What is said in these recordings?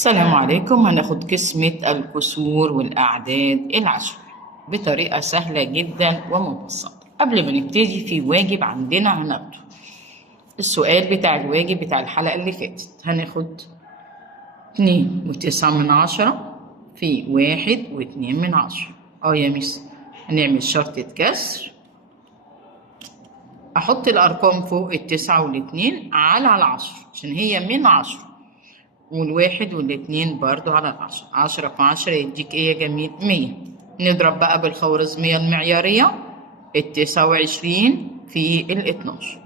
السلام عليكم. هناخد قسمة الكسور والأعداد العشر بطريقة سهلة جدا ومبسطة. قبل ما نبتدي في واجب عندنا هناخده السؤال بتاع الواجب بتاع الحلقة اللي فاتت. هناخد 2.9 في 1.2. يا ميس هنعمل شرطة كسر، أحط الأرقام فوق 9 و2 على 10 عشان هي من 10، والواحد والاتنين برضو على 10. 10 في 10 يديك ايه يا جميل؟ 100. نضرب بقى بالخوارزمية المعيارية 29 في 12.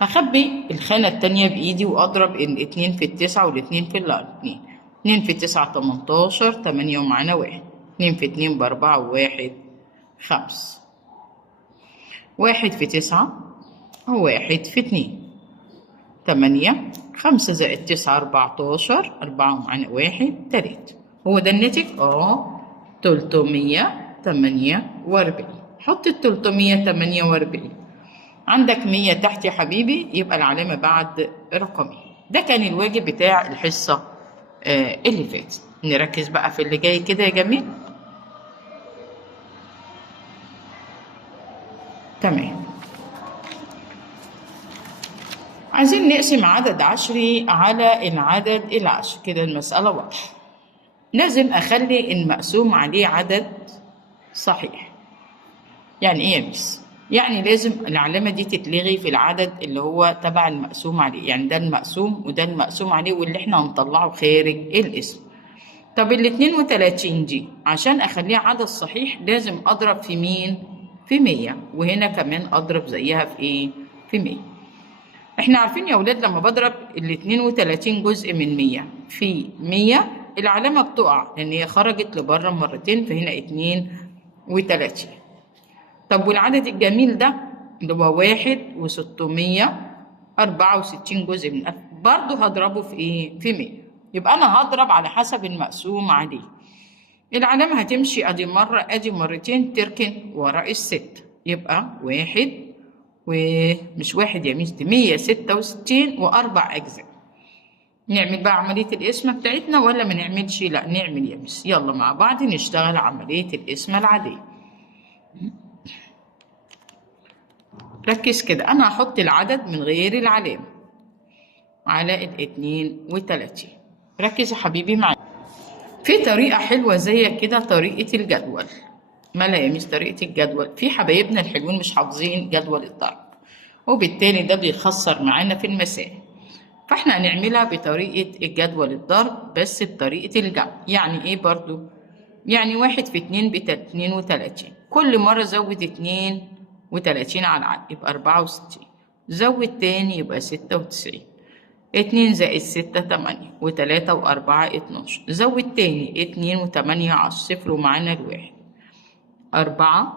هخبي الخانة التانية بإيدي وأضرب الاتنين في 9 والاتنين في 2. 2 في 9 18، 8 ومعانا 1. 2 في 2 ب4 و1 5. 1 في 9 و1 في 2 8. 5 زائد 9 14. 4 ومعانا 1 3. هو ده الناتج؟ 348. حط ال 348. عندك 100 تحت يا حبيبي، يبقى العلامة بعد رقمين. ده كان الواجب بتاع الحصة اللي فاتت. نركز بقى في اللي جاي كده يا جميل. تمام. عايزين نقسم عدد عشري على العدد العشري كده، المسألة واضحة. لازم أخلي المقسوم عليه عدد صحيح. يعني إيه يا ميس؟ يعني لازم العلامة دي تتلغي في العدد اللي هو تبع المقسوم عليه، يعني ده المقسوم وده المقسوم عليه واللي احنا هنطلعه خارج الاسم. طب ال 32 دي عشان أخليها عدد صحيح لازم أضرب في مين؟ في 100، وهنا كمان أضرب زيها في إيه؟ في 100. احنا عارفين يا ولاد لما بضرب ال 32 جزء من 100 في 100 العلامة بتقع لأن هي خرجت لبره مرتين، فهنا 32. طب والعدد الجميل ده اللي هو 1.664 جزء من 1000 برضه هضربه في إيه؟ في 100. يبقى أنا هضرب على حسب المقسوم عليه. العلامة هتمشي أدي مرة أدي مرتين، تركن ورا الست، يبقى 1 ومش 1 يا ميس، 166 و4 أجزاء. نعمل بقى عملية القسمة بتاعتنا ولا ما نعملش؟ لا نعمل يا ميس. يلا مع بعض نشتغل عملية القسمة العادية. ركز كده، أنا هحط العدد من غير العلامة على ال 32. ركز يا حبيبي معايا. في طريقة حلوة زي كده، طريقة الجدول. مالها يا ميس طريقة الجدول؟ في حبايبنا الحلوين مش حافظين جدول الضرب، وبالتالي ده بيخسر معانا في المسائل. فاحنا هنعملها بطريقة الجدول الضرب بس بطريقة الجمع. يعني ايه برضو؟ يعني 1 في 2 ب32. كل مرة زود 32 على العدد يبقى 64. زود تاني يبقى 96. 2 زائد 6 8 و3 و4 12. زود تاني 2 و8 10. صفر ومعانا الواحد. 4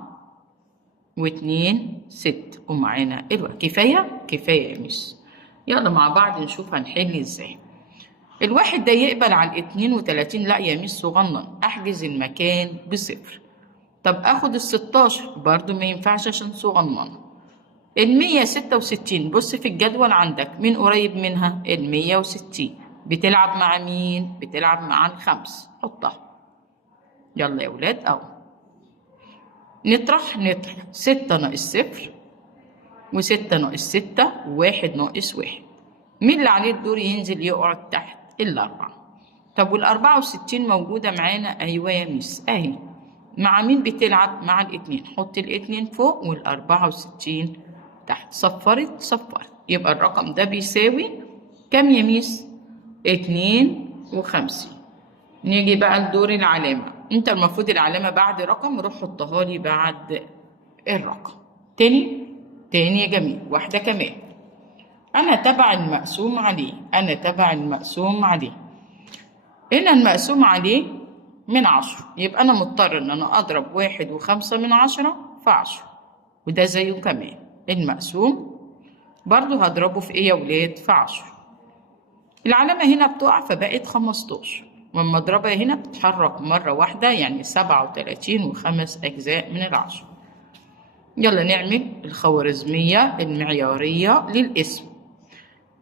و2 6 ومعانا الواحد. كفاية يا ميس. يلا مع بعض نشوف هنحل ازاي. الواحد ده يقبل على 32؟ لا يا ميس صغنن، احجز المكان بصفر. طب اخد ال16 برضو ما ينفعش عشان صغنن. ال166 بص في الجدول عندك مين قريب منها؟ ال160. بتلعب مع مين؟ بتلعب مع الخمس، حطها. يلا يا ولاد اهو. نطرح 6 ناقص 0 و6 ناقص 6 و1 ناقص 1. مين اللي عليه الدور ينزل يقعد تحت؟ ال4. طب وال64 موجودة معانا؟ أيوة يا ميس أهي. مع مين بتلعب؟ مع الاتنين. حط الاتنين فوق وال64 تحت. صفرت. يبقى الرقم ده بيساوي كام يا ميس؟ 52. نيجي بقى لدور العلامة. انت المفروض العلامة بعد رقم، روح حطها لي بعد الرقم. تاني يا جميل. واحدة كمان. أنا تبع المقسوم عليه. هنا المقسوم عليه من 10، يبقى أنا مضطر إن أنا أضرب 1.5 في 10، وده زيه كمان. المقسوم برضو هضربه في إيه يا ولاد؟ في 10. العلامة هنا بتقع فبقت 15، وأما أضربها هنا بتتحرك مرة واحدة، يعني 37 و5 أجزاء من 10. يلا نعمل الخوارزمية المعيارية للاسم.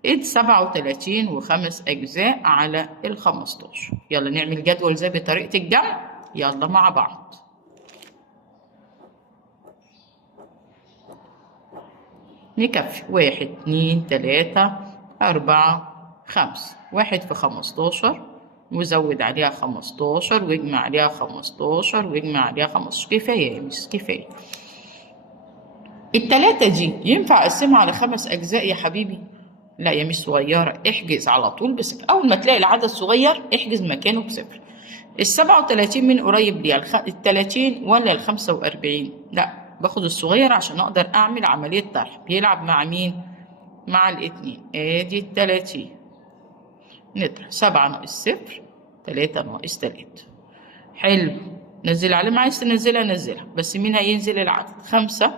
اد 37 وخمس أجزاء على ال15. يلا نعمل جدول زي بطريقة الجمع، يلا مع بعض. نكفي 1 2 3 4 5. 1 في 15 وزود عليها 15 واجمع عليها 15 واجمع عليها 15. كفاية يا مس كفاية. ال3 دي ينفع أقسمها على 5 أجزاء يا حبيبي؟ لا يا مش صغيرة، احجز على طول بصفر. أول ما تلاقي العدد صغير احجز مكانه بصفر. ال37 من قريب ليها ال30 ولا ال45؟ لا، باخد الصغير عشان أقدر أعمل عملية طرح. بيلعب مع مين؟ مع الاتنين. ادي ال30 نطرح 7 ناقص صفر 3 ناقص 3. حلو، نزل علامة، عايز تنزلها نزلها، بس مين هينزل العدد؟ 5.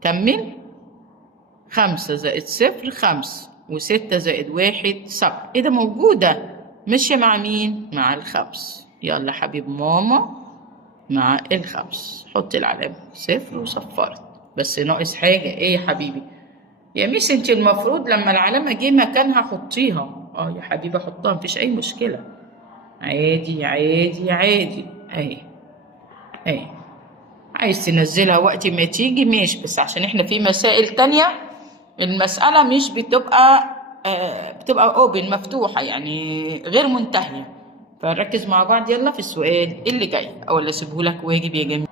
كمل. 5 زائد صفر 5 و6 زائد 1 7. ايه ده موجودة، ماشية مع مين؟ مع الخمس. يلا حبيب ماما مع الخمس، حط العلامة صفر وصفرت. بس ناقص حاجة، ايه يا حبيبي؟ يا ميس انت المفروض لما العلامة جه مكانها حطيها. يا حبيبي حطها مفيش أي مشكلة، عادي عادي عادي. اهي اهي، عايز تنزلها وقت ما تيجي ماشي، بس عشان احنا في مسائل تانية المسألة مش بتبقى اوبن مفتوحة، يعني غير منتهية. فنركز مع بعض يلا في السؤال اللي جاي، او اللي اسيبهولك واجب يا جميل.